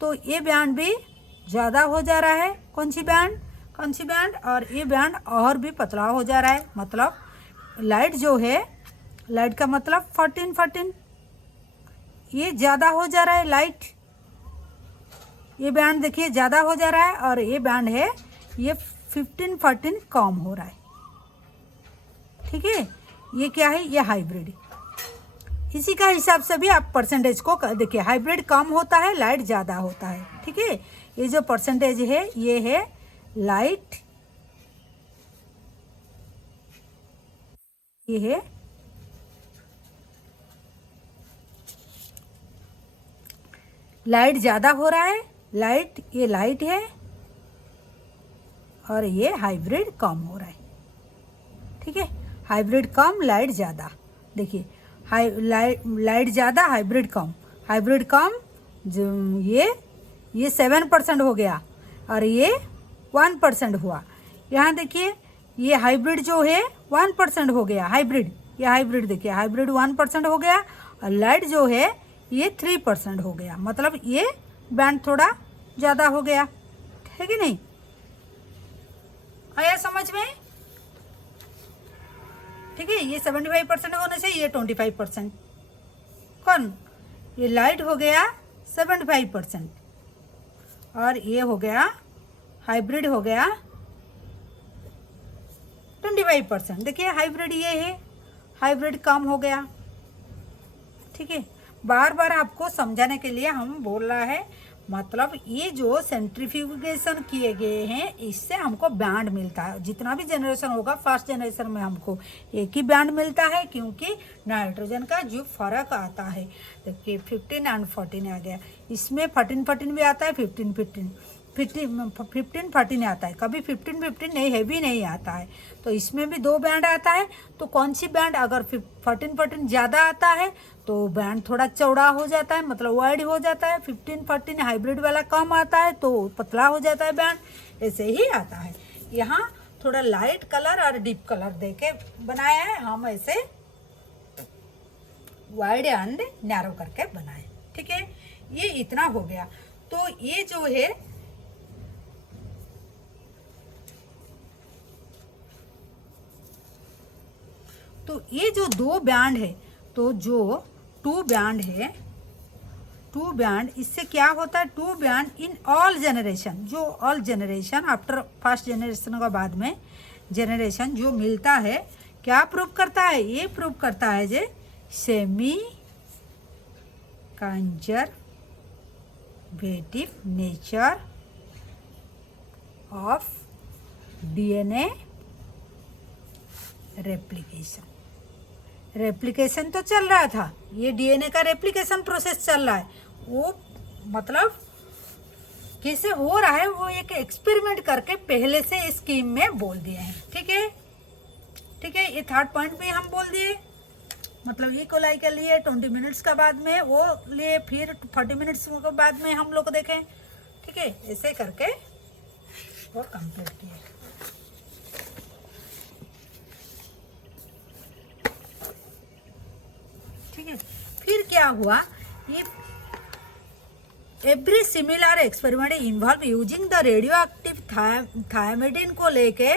तो ये बैंड भी ज़्यादा हो जा रहा है। कौन सी बैंड, और ये बैंड और भी पतला हो जा रहा है। मतलब लाइट जो है, लाइट का मतलब 14 ये ज़्यादा हो जा रहा है लाइट, ये बैंड देखिए ज़्यादा हो जा रहा है, और ये बैंड है ये 15 कम हो रहा है, ठीक है। ये क्या है, ये हाइब्रिड। इसी का हिसाब से भी आप परसेंटेज को देखिए, हाइब्रिड कम होता है, लाइट ज़्यादा होता है, ठीक है। ये जो परसेंटेज है ये है लाइट, ये है लाइट ज़्यादा हो रहा है, ये लाइट है, और ये हाइब्रिड कम हो रहा है, ठीक है। हाइब्रिड कम, लाइट ज़्यादा। देखिए लाइट ज़्यादा, हाइब्रिड कम, जो ये 7% हो गया और ये 1% हुआ। यहाँ देखिए ये हाइब्रिड जो है 1% हो गया, ये हाइब्रिड देखिए, हाइब्रिड 1% हो गया, और लाइट जो है ये 3% हो गया। मतलब ये बैंड थोड़ा ज़्यादा हो गया, है कि नहीं, आया समझ में, ठीक है। ये 75% होने से ये 25%, कौन, ये लाइट हो गया 75% और ये हो गया हाइब्रिड हो गया 25%। देखिए हाइब्रिड ये है, हाइब्रिड कम हो गया, ठीक है। बार बार आपको समझाने के लिए हम बोल रहा है। मतलब ये जो सेंट्रीफ्यूगेशन किए गए हैं, इससे हमको बैंड मिलता है। जितना भी जनरेशन होगा, फर्स्ट जनरेशन में हमको एक ही बैंड मिलता है, क्योंकि नाइट्रोजन का जो फर्क आता है, देखिए 15 एंड 14 आ गया। इसमें 14 भी आता है, 15 आता है, कभी 15 नहीं, हैवी नहीं आता है। तो इसमें भी 2 बैंड आता है। तो कौन सी बैंड, अगर 14 ज़्यादा आता है तो बैंड थोड़ा चौड़ा हो जाता है, मतलब वाइड हो जाता है। 15 हाइब्रिड वाला कम आता है तो पतला हो जाता है बैंड, ऐसे ही आता है। यहाँ थोड़ा लाइट कलर और डीप कलर देके बनाया है हम, ऐसे वाइड एंड नैरो करके बनाए, ठीक है। ये इतना हो गया। तो ये जो है तो ये जो 2 बैंड है, तो जो 2 बैंड है, 2 बैंड, इससे क्या होता है, 2 बैंड इन ऑल जनरेशन, जो all generation after first generation का बाद में जनरेशन जो मिलता है, क्या प्रूव करता है, ये प्रूव करता है the semi conservative nature of DNA replication तो चल रहा था, ये डीएनए का रेप्लिकेशन प्रोसेस चल रहा है। वो मतलब कैसे हो रहा है वो एक एक्सपेरिमेंट करके पहले से स्कीम में बोल दिए हैं। ठीक है, ठीक है, ये थर्ड पॉइंट में हम बोल दिए, मतलब ई कोलाई के लिए 20 मिनट्स का बाद में वो लिए, फिर 40 मिनट्स के बाद में हम लोग देखें। ठीक है, ऐसे करके वो कंप्लीट किए। ठीक है, फिर क्या हुआ, ये every similar experiment involve using the radio active thymidine को लेके,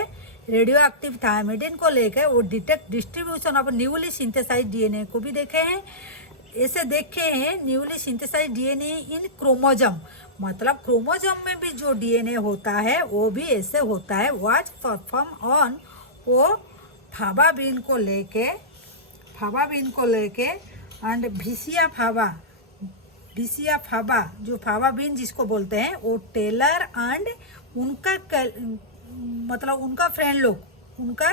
रेडियो एक्टिव थायमिडिन को लेके वो detect distribution of newly synthesize DNA को भी देखे हैं। ऐसे देखे हैं newly synthesize DNA in chromosome, मतलब क्रोमोजम में भी जो डीएनए होता है वो भी ऐसे होता है। वाज परफॉर्म ऑन वो फाबाबीन को लेके एंड भिसिया फाबा जो फाबाबीन जिसको बोलते हैं, वो टेलर एंड उनका मतलब उनका फ्रेंड लोग, उनका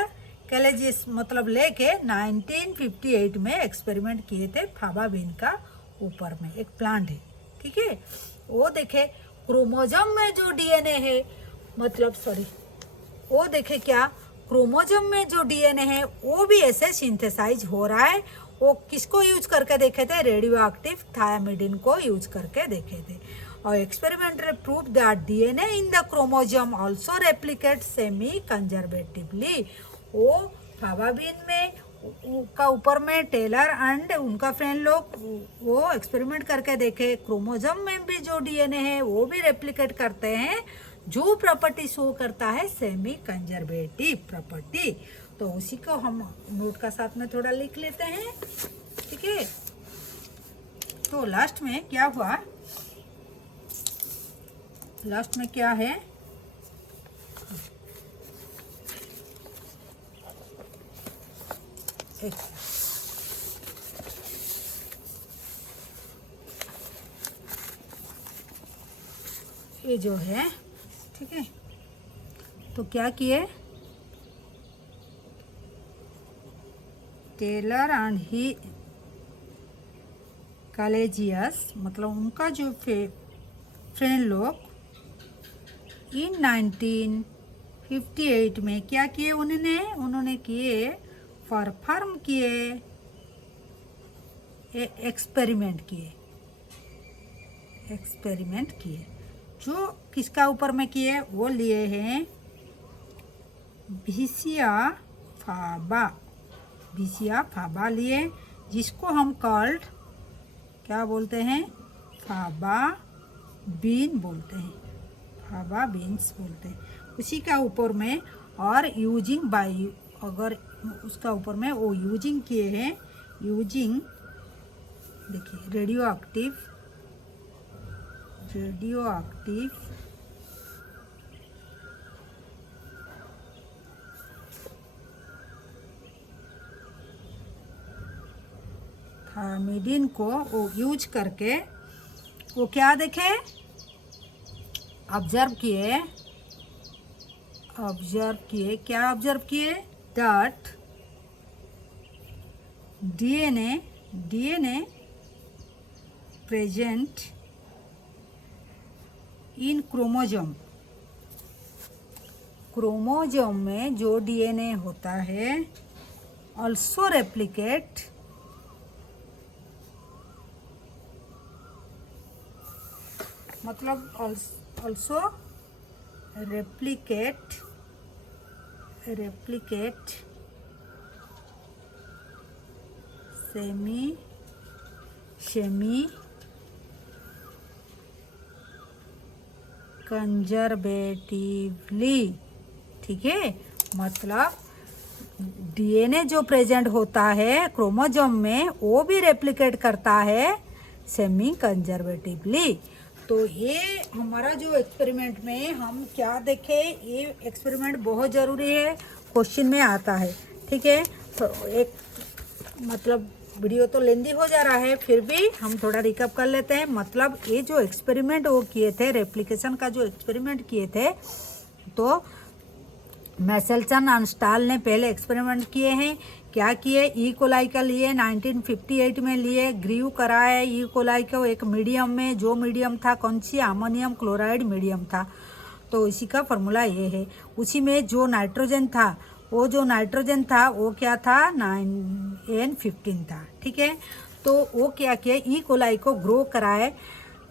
कैलेजिस मतलब लेके 1958 में एक्सपेरिमेंट किए थे फाबाबीन का ऊपर में। एक प्लांट है, ठीक है, वो देखे क्रोमोजोम में जो डीएनए है, मतलब सॉरी वो देखे क्या क्रोमोजोम में जो डीएनए है वो भी ऐसे सिंथेसाइज हो रहा है। वो किसको यूज करके देखे थे, रेडियो एक्टिव थायमिडिन को यूज करके देखे थे। और experimental proof that DNA in the chromosome also replicate semi conservatively. वो फाबाबीन में का ऊपर में टेलर एंड उनका फ्रेंड लोग वो एक्सपेरिमेंट करके देखे, क्रोमोजोम में भी जो डीएनए है वो भी रेप्लिकेट करते हैं, जो प्रॉपर्टी शो करता है सेमी कंजर्वेटिव प्रॉपर्टी। तो उसी को हम नोट का साथ में थोड़ा लिख लेते हैं। ठीक है, तो लास्ट में क्या हुआ, लास्ट में क्या है, ये जो है, ठीक है, तो क्या किए, टेलर एंड ही कैलेजियस मतलब उनका जो फ्रेंड लोग इन 1958 में क्या किए, उन्होंने किए परफॉर्म किए एक्सपेरिमेंट किए, जो किसका ऊपर में किए, वो लिए हैं भिसिया फाबा लिए, जिसको हम कॉल्ड क्या बोलते हैं, फाबा बीन बोलते हैं, फाबा बीन्स बोलते हैं। उसी का ऊपर में और यूजिंग बाई, अगर उसका ऊपर में वो यूजिंग किए हैं, यूजिंग देखिए रेडियो एक्टिव थायमिडिन को वो यूज करके वो क्या देखे, ऑब्जर्व किए that DNA present in chromosome में जो डीएनए होता है ऑल्सो रेप्लिकेट मतलब ऑल्सो रेप्लिकेट सेमी कंजर्वेटिवली। ठीक है, मतलब डीएनए जो प्रेजेंट होता है क्रोमोजोम में वो भी रेप्लिकेट करता है सेमी कंजर्वेटिवली। तो ये हमारा जो एक्सपेरिमेंट में हम क्या देखे, ये एक्सपेरिमेंट बहुत ज़रूरी है, क्वेश्चन में आता है। ठीक है, तो एक मतलब वीडियो तो लेंदी हो जा रहा है, फिर भी हम थोड़ा रिकअप कर लेते हैं। मतलब ये जो एक्सपेरिमेंट वो किए थे, रेप्लिकेशन का जो एक्सपेरिमेंट किए थे, तो मैसेल्सन एंड स्टाल ने पहले एक्सपेरिमेंट किए हैं क्या किए, ई कोलाई का लिए 1958 में लिए, ग्रीव कराए ई कोलाई को एक मीडियम में, जो मीडियम था कौन सी, अमोनियम क्लोराइड मीडियम था। तो इसी का फॉर्मूला ये है। उसी में जो नाइट्रोजन था, वो जो नाइट्रोजन था वो क्या था, N15 था। ठीक है, तो वो क्या किया, ई कोलाई को ग्रो कराए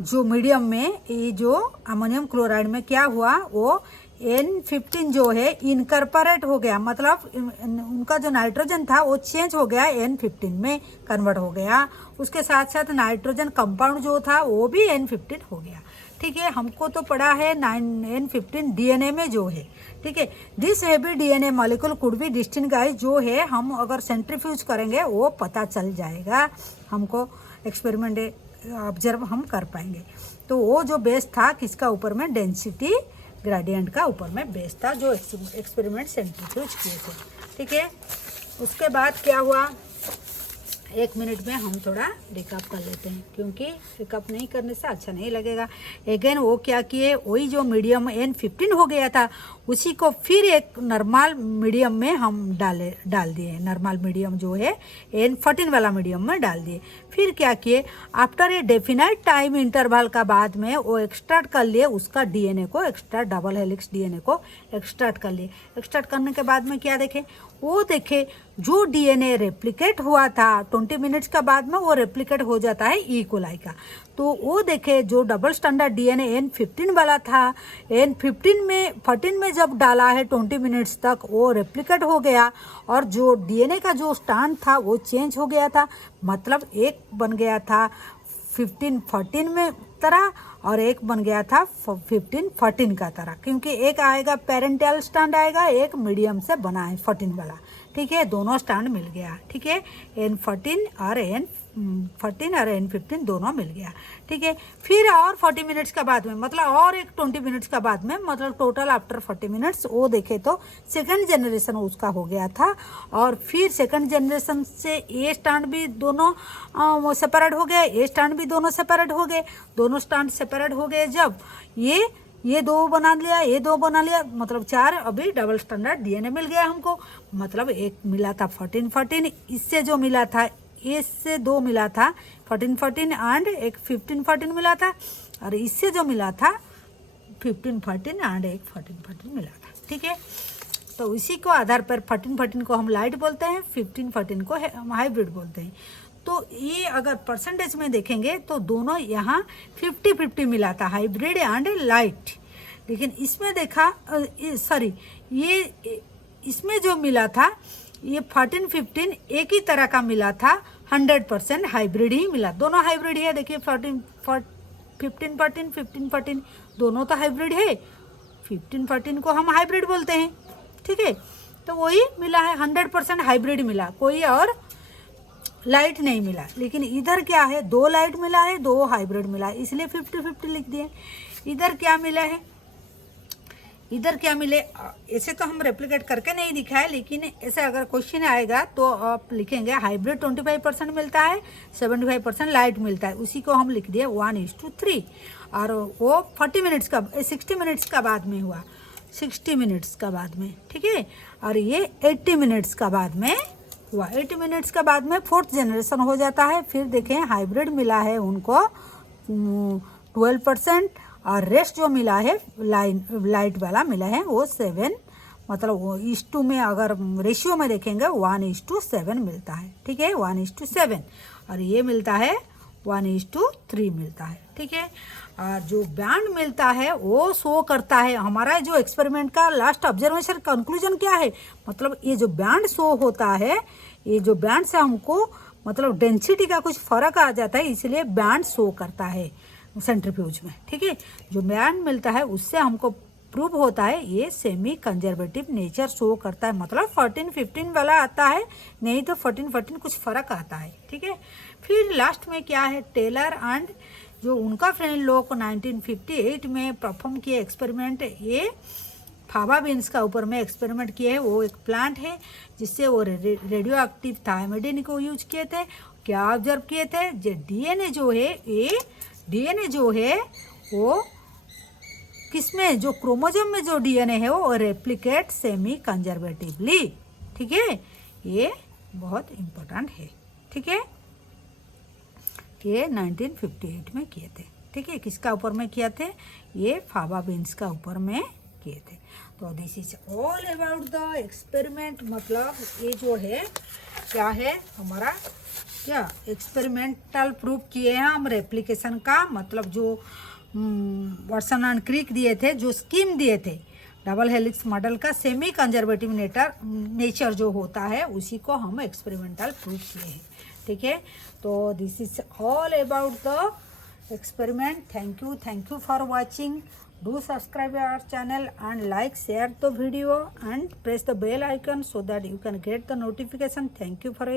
जो मीडियम में, ये जो अमोनियम क्लोराइड में क्या हुआ, वो N15 जो है इनकॉर्पोरेट हो गया, मतलब उनका जो नाइट्रोजन था वो चेंज हो गया, N15 में कन्वर्ट हो गया। उसके साथ साथ नाइट्रोजन कंपाउंड जो था वो भी N15 हो गया। ठीक है, हमको तो पड़ा है N15 डीएनए में जो है। ठीक है, this heavy DNA molecule could be distinguished जो है, हम अगर सेंट्रीफ्यूज करेंगे वो पता चल जाएगा हमको, एक्सपेरिमेंट ऑब्जर्व हम कर पाएंगे। तो वो जो बेस था किसका ऊपर में, डेंसिटी ग्रेडियंट का ऊपर में बेस था, जो एक्सपेरिमेंट सेंट्रीफ्यूज किए थे। ठीक है, उसके बाद क्या हुआ, 1 मिनट में हम थोड़ा रिकअप कर लेते हैं, क्योंकि रिकअप नहीं करने से अच्छा नहीं लगेगा। अगेन वो क्या किए, वही जो मीडियम N15 हो गया था उसी को फिर एक नॉर्मल मीडियम में हम डाल दिए, नॉर्मल मीडियम जो है N14 वाला मीडियम में डाल दिए। फिर क्या किए, after a definite time interval का बाद में वो एक्सट्रैक्ट कर लिए उसका डीएनए को, एक्सट्रैक्ट डबल हेलिक्स डीएनए को एक्सट्रैक्ट कर लिए। एक्सट्रैक्ट करने के बाद में क्या देखे, वो देखे जो डीएनए रेप्लिकेट हुआ था 20 मिनट्स का बाद में वो रेप्लिकेट हो जाता है ई कोलाई का। तो वो देखे जो डबल स्टैंडर्ड डीएनए N15 वाला था, N14 में जब डाला है 20 मिनट्स तक वो रेप्लिकेट हो गया, और जो डीएनए का जो स्टैंड था वो चेंज हो गया था, मतलब एक बन गया था 15-14 में तरह और एक बन गया था 15-14 का तरह, क्योंकि एक आएगा पेरेंटियल स्टैंड आएगा, एक मीडियम से बना है 14 वाला। ठीक है, दोनों स्टैंड मिल गया। ठीक है, N14 और N15 दोनों मिल गया। ठीक है, फिर और 40 मिनट्स का बाद में, मतलब और एक 20 मिनट्स का बाद में, मतलब टोटल आफ्टर 40 मिनट्स वो देखे तो सेकंड जनरेशन उसका हो गया था। और फिर सेकंड जनरेशन से ए स्टैंड भी दोनों सेपरेट हो गए, ए स्टैंड भी दोनों सेपरेट हो गए। दोनों स्टैंड सेपरेट हो गए जब ये 2 बना लिया, ये 2 बना लिया, मतलब 4 अभी डबल स्टैंडर्ड डीएनए मिल गया हमको। मतलब एक मिला था 14-14, इससे जो मिला था इससे 2 मिला था 14-14 एंड एक 15-14 मिला था, और इससे जो मिला था 15-14 एंड एक 14-14 मिला था। ठीक है, तो इसी को आधार पर 14-14 को हम लाइट बोलते हैं, 15-14 को हम हाइब्रिड बोलते हैं। तो ये अगर परसेंटेज में देखेंगे तो दोनों यहाँ 50-50 मिला था, हाइब्रिड एंड लाइट। लेकिन इसमें देखा इसमें जो मिला था ये 14-15 एक ही तरह का मिला था, 100% हाइब्रिड ही मिला, दोनों हाइब्रिड है। देखिए 15-14 दोनों तो हाइब्रिड है, 15-14 को हम हाइब्रिड बोलते हैं। ठीक है, तो वही मिला है, 100% हाइब्रिड मिला, कोई और लाइट नहीं मिला। लेकिन इधर क्या है, 2 लाइट मिला है, 2 हाइब्रिड मिला है, इसलिए 50-50 लिख दिए। इधर क्या मिला है, इधर क्या मिले, ऐसे तो हम रेप्लिकेट करके नहीं दिखाए, लेकिन ऐसे अगर क्वेश्चन आएगा तो आप लिखेंगे हाइब्रिड 25% मिलता है, 75% लाइट मिलता है, उसी को हम लिख दिए 1:3। और वो 60 मिनट्स का बाद में हुआ, 60 मिनट्स का बाद में। ठीक है, और ये 80 मिनट्स का बाद में हुआ, 80 मिनट्स का बाद में 4th जनरेशन हो जाता है। फिर देखें हाइब्रिड मिला है उनको 12%, और रेस्ट जो मिला है लाइट वाला मिला है वो 7, मतलब वो 1:2 में अगर रेशियो में देखेंगे 1:7 मिलता है। ठीक है, 1:7, और ये मिलता है 1:3 मिलता है। ठीक है, और जो बैंड मिलता है वो शो करता है हमारा जो एक्सपेरिमेंट का लास्ट ऑब्जर्वेशन कंक्लूजन क्या है, मतलब ये जो बैंड शो होता है, ये जो बैंड से हमको मतलब डेंसिटी का कुछ फर्क आ जाता है, इसलिए बैंड शो करता है सेंट्रीफ्यूज में। ठीक है, जो बैंड मिलता है उससे हमको प्रूव होता है ये सेमी कंजर्वेटिव नेचर शो करता है, मतलब 14-15 वाला आता है, नहीं तो 14-14 कुछ फर्क आता है। ठीक है, फिर लास्ट में क्या है, टेलर एंड जो उनका फ्रेंड लोग को 1958 में परफॉर्म किए एक्सपेरिमेंट, ये फावा बीन्स का ऊपर में एक्सपेरिमेंट किए हैं। वो एक प्लांट है जिससे वो रेडियो एक्टिव थायमिडिन को यूज किए थे। क्या ऑब्जर्व किए थे, जो डीएनए जो है वो किसमें, जो क्रोमोसोम में जो डीएनए है वो रेप्लिकेट सेमी कंजर्वेटिवली। ठीक है, ये बहुत इम्पोर्टेंट है। ठीक है, ये 1958 में किए थे। ठीक है, किसका ऊपर में किया थे? ये फाबा बीन्स का ऊपर में किए थे। तो this is all about the experiment. मतलब ये जो है क्या है हमारा, क्या एक्सपेरिमेंटल प्रूफ किए हैं हम रेप्लिकेशन का। मतलब जो वाटसन एंड क्रिक दिए थे, जो स्कीम दिए थे डबल हेलिक्स मॉडल का सेमी कंजर्वेटिव नेचर जो होता है, उसी को हम एक्सपेरिमेंटल प्रूफ किए हैं। ठीक है, तो this is all about the experiment. Thank you for watching. Do subscribe our channel and like, share the video and press the bell icon so that you can get the notification. Thank you for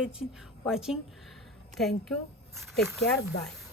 watching. Thank you. Take care. Bye.